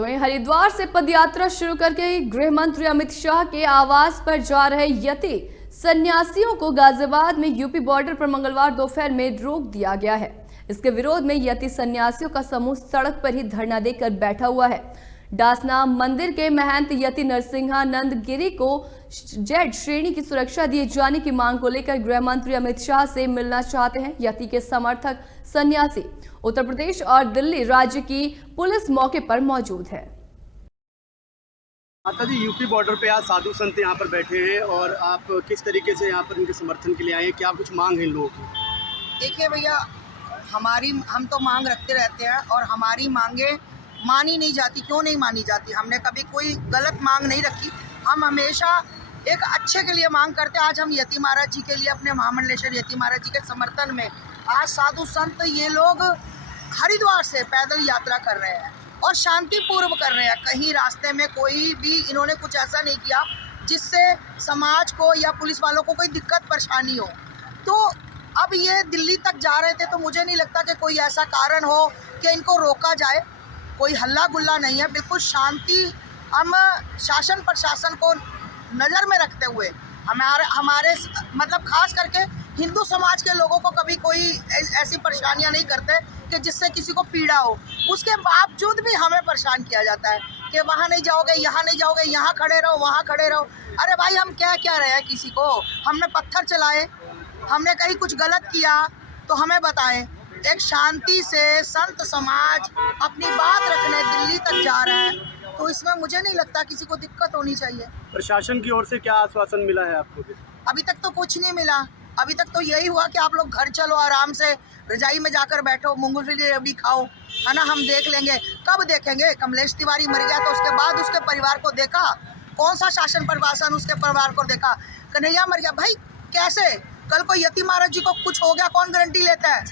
तो वहीं हरिद्वार से पदयात्रा शुरू करके गृह मंत्री अमित शाह के आवास पर जा रहे यति सन्यासियों को गाजियाबाद में यूपी बॉर्डर पर मंगलवार दोपहर में रोक दिया गया है। इसके विरोध में यति सन्यासियों का समूह सड़क पर ही धरना देकर बैठा हुआ है। डासना मंदिर के महंत यति नरसिंहानंद गिरी को जेड श्रेणी की सुरक्षा दिए जाने की मांग को लेकर गृह मंत्री अमित शाह से मिलना चाहते हैं। यति के समर्थक सन्यासी उत्तर प्रदेश और दिल्ली राज्य की पुलिस मौके पर मौजूद है। माता जी, यूपी बॉर्डर पे आज साधु संत यहाँ पर बैठे हैं और आप किस तरीके से यहाँ पर इनके समर्थन के लिए आए हैं? क्या कुछ मांग है इन लोगों की? देखिए भैया, हम तो मांग रखते रहते हैं और हमारी मांगे मानी नहीं जाती। क्यों नहीं मानी जाती? हमने कभी कोई गलत मांग नहीं रखी। हम हमेशा एक अच्छे के लिए मांग करते हैं। आज हम यति महाराज जी के लिए, अपने महामंडलेश्वर यति महाराज जी के समर्थन में आज साधु संत ये लोग हरिद्वार से पैदल यात्रा कर रहे हैं और शांतिपूर्व कर रहे हैं। कहीं रास्ते में कोई भी इन्होंने कुछ ऐसा नहीं किया जिससे समाज को या पुलिस वालों को कोई दिक्कत परेशानी हो। तो अब ये दिल्ली तक जा रहे थे, तो मुझे नहीं लगता कि कोई ऐसा कारण हो कि इनको रोका जाए। कोई हल्ला गुल्ला नहीं है, बिल्कुल शांति। हम शासन प्रशासन को नज़र में रखते हुए हमारे मतलब खास करके हिंदू समाज के लोगों को कभी कोई ऐसी परेशानियां नहीं करते कि जिससे किसी को पीड़ा हो। उसके बावजूद भी हमें परेशान किया जाता है कि वहाँ नहीं जाओगे, यहाँ नहीं जाओगे, यहाँ खड़े रहो, वहाँ खड़े रहो। अरे भाई, हम क्या रहे हैं किसी को? हमने पत्थर चलाए? हमने कहीं कुछ गलत किया तो हमें बताएं। एक शांति से संत समाज अपनी बात रखने दिल्ली तक जा रहे हैं, तो इसमें मुझे नहीं लगता किसी को दिक्कत होनी चाहिए। प्रशासन की ओर से क्या आश्वासन मिला है आपको? अभी तक तो कुछ नहीं मिला। अभी तक तो यही हुआ कि आप लोग घर चलो, आराम से रजाई में जाकर बैठो, मूंगफली रेवड़ी खाओ, है ना, हम देख लेंगे। कब देखेंगे? कमलेश तिवारी मर गया तो उसके बाद उसके परिवार को देखा? कौन सा शासन प्रशासन उसके परिवार को देखा? कन्हैया मर गया भाई, कैसे? कल को यति महाराज जी को कुछ हो गया, कौन गारंटी लेता है?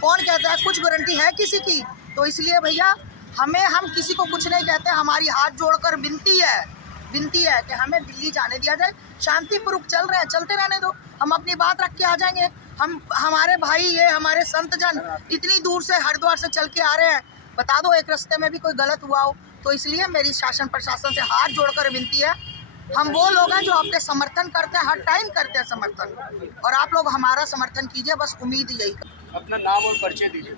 कौन कहता है? कुछ गारंटी है किसी की? तो इसलिए भैया, हम किसी को कुछ नहीं कहते। हमारी हाथ जोड़कर विनती है कि हमें दिल्ली जाने दिया जाए। शांतिपूर्वक चल रहे हैं, चलते रहने दो। हम अपनी बात रख के आ जाएंगे। हमारे भाई, ये हमारे संत जन इतनी दूर से हरिद्वार से चल के आ रहे हैं। बता दो एक रास्ते में भी कोई गलत हुआ हो। तो इसलिए मेरी शासन प्रशासन से हाथ जोड़कर विनती है। हम वो लोग हैं जो आपके समर्थन करते हैं, हर टाइम करते हैं समर्थन, और आप लोग हमारा समर्थन कीजिए, बस उम्मीद यही। अपना नाम और परिचय दीजिए।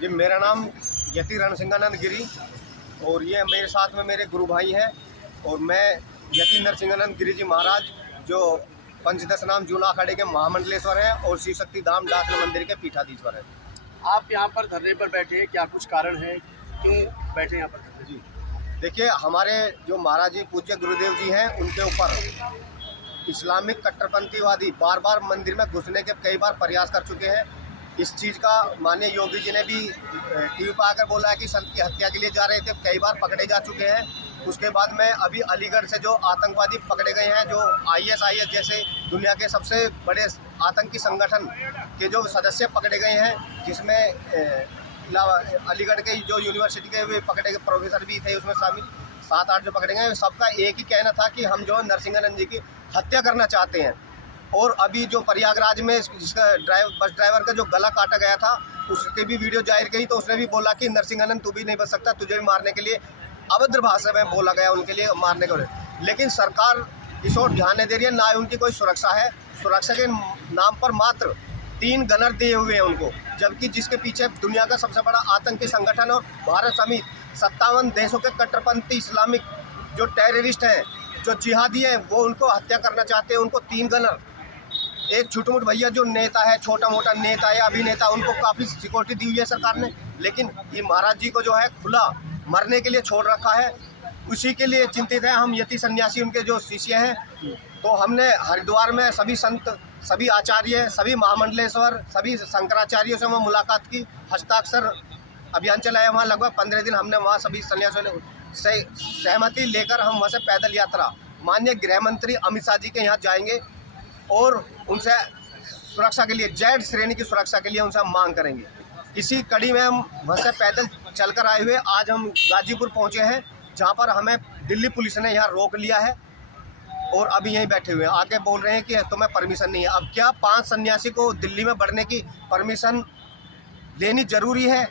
जी, मेरा नाम यति रणसिंहानंद गिरी और ये मेरे साथ में मेरे गुरु भाई हैं और मैं यति नरसिंहानंद गिरी जी महाराज, जो पंचदश नाम जूना अखाड़े के महामंडलेश्वर हैं और शिव शक्ति धाम डासना मंदिर के पीठाधीश्वर हैं। आप यहाँ पर धरने पर बैठे हैं, क्या कुछ कारण है, क्यों बैठे यहाँ पर? जी देखिए, हमारे जो महाराज जी पूज्य गुरुदेव जी हैं, उनके ऊपर इस्लामिक कट्टरपंथीवादी बार बार मंदिर में घुसने के कई बार प्रयास कर चुके हैं। इस चीज़ का माननीय योगी जी ने भी टीवी पर आकर बोला है कि संत की हत्या के लिए जा रहे थे, कई बार पकड़े जा चुके हैं। उसके बाद में अभी अलीगढ़ से जो आतंकवादी पकड़े गए हैं, जो ISIS जैसे दुनिया के सबसे बड़े आतंकी संगठन के जो सदस्य पकड़े गए हैं, जिसमें अलीगढ़ के जो यूनिवर्सिटी के वे पकड़े गए प्रोफेसर भी थे, उसमें शामिल 7-8 जो पकड़े गए, सबका एक ही कहना था कि हम जो नरसिंहानंद जी की हत्या करना चाहते हैं। और अभी जो प्रयागराज में जिसका बस ड्राइवर का जो गला काटा गया था, उसकी भी वीडियो जाहिर की, तो उसने भी बोला कि नरसिंहानंद तू भी नहीं बच सकता, तुझे भी मारने के लिए अभद्र भाषा में बोला गया, उनके लिए मारने को। लेकिन सरकार इस ओर ध्यान नहीं दे रही है, ना उनकी कोई सुरक्षा है। सुरक्षा के नाम पर मात्र 3 गनर दिए हुए हैं उनको, जबकि जिसके पीछे दुनिया का सबसे बड़ा आतंकी संगठन और भारत समेत 57 देशों के कट्टरपंथी इस्लामिक जो टेररिस्ट हैं, जो जिहादी हैं, वो उनको हत्या करना चाहते हैं। उनको 3 गनर, एक छुटमुट भैया जो नेता है, छोटा मोटा नेता या अभिनेता, उनको काफ़ी सिक्योरिटी दी हुई है सरकार ने। लेकिन ये महाराज जी को जो है खुला मरने के लिए छोड़ रखा है, उसी के लिए चिंतित है हम यति सन्यासी, उनके जो शिष्य हैं। तो हमने हरिद्वार में सभी संत, सभी आचार्य, सभी महामंडलेश्वर, सभी शंकराचार्यों से वहाँ मुलाकात की, हस्ताक्षर अभियान चलाया। वहाँ लगभग 15 दिन हमने वहाँ सभी सन्यासियों ने सहमति लेकर हम वहाँ से पैदल यात्रा माननीय गृह मंत्री अमित शाह जी के यहाँ जाएंगे और उनसे सुरक्षा के लिए, जेड श्रेणी की सुरक्षा के लिए उनसे हम मांग करेंगे। इसी कड़ी में हम वहाँ से पैदल चलकर आए हुए आज हम गाजीपुर पहुँचे हैं, जहाँ पर हमें दिल्ली पुलिस ने यहाँ रोक लिया है और अभी यहीं बैठे हुए हैं। आके बोल रहे हैं कि तुम्हें परमिशन नहीं है। अब क्या 5 सन्यासी को दिल्ली में बढ़ने की परमिशन लेनी ज़रूरी है?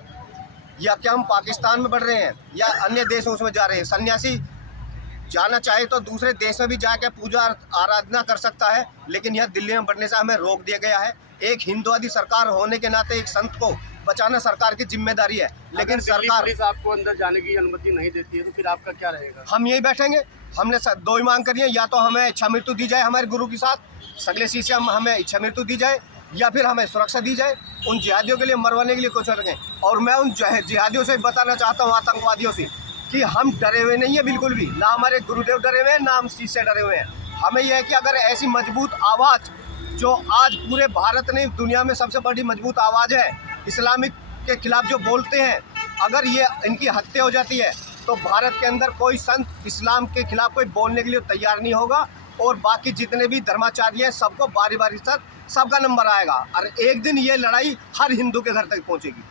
या क्या हम पाकिस्तान में बढ़ रहे हैं या अन्य देशों में जा रहे हैं। सन्यासी जाना चाहे तो दूसरे देश में भी जाकर पूजा आराधना कर सकता है, लेकिन यह दिल्ली में बढ़ने से हमें रोक दिया गया है। एक हिंदुवादी सरकार होने के नाते एक संत को बचाना सरकार की जिम्मेदारी है, लेकिन सरकार पुलिस आपको अंदर जाने की अनुमति नहीं देती है तो फिर आपका क्या रहेगा? हम यही बैठेंगे। हमने दो ही मांग करी है, या तो हमें इच्छा मृत्यु दी जाए हमारे गुरु के साथ, सगले शीशे हमें इच्छा मृत्यु दी जाए, या फिर हमें सुरक्षा दी जाए। उन जिहादियों के लिए मरवाने के लिए कुछ रखें। और मैं उन जिहादियों से बताना चाहता हूँ, आतंकवादियों से, कि हम डरे हुए नहीं है बिल्कुल भी, ना हमारे गुरुदेव डरे हुए हैं, ना हम शीशे डरे हुए हैं। हमें यह है कि अगर ऐसी मजबूत आवाज़ जो आज पूरे भारत ने दुनिया में सबसे बड़ी मजबूत आवाज़ है इस्लामिक के खिलाफ जो बोलते हैं, अगर ये इनकी हत्या हो जाती है तो भारत के अंदर कोई संत इस्लाम के खिलाफ कोई बोलने के लिए तैयार नहीं होगा। और बाकी जितने भी धर्माचार्य हैं सबको बारी बारी से सबका नंबर आएगा और एक दिन ये लड़ाई हर हिंदू के घर तक पहुंचेगी।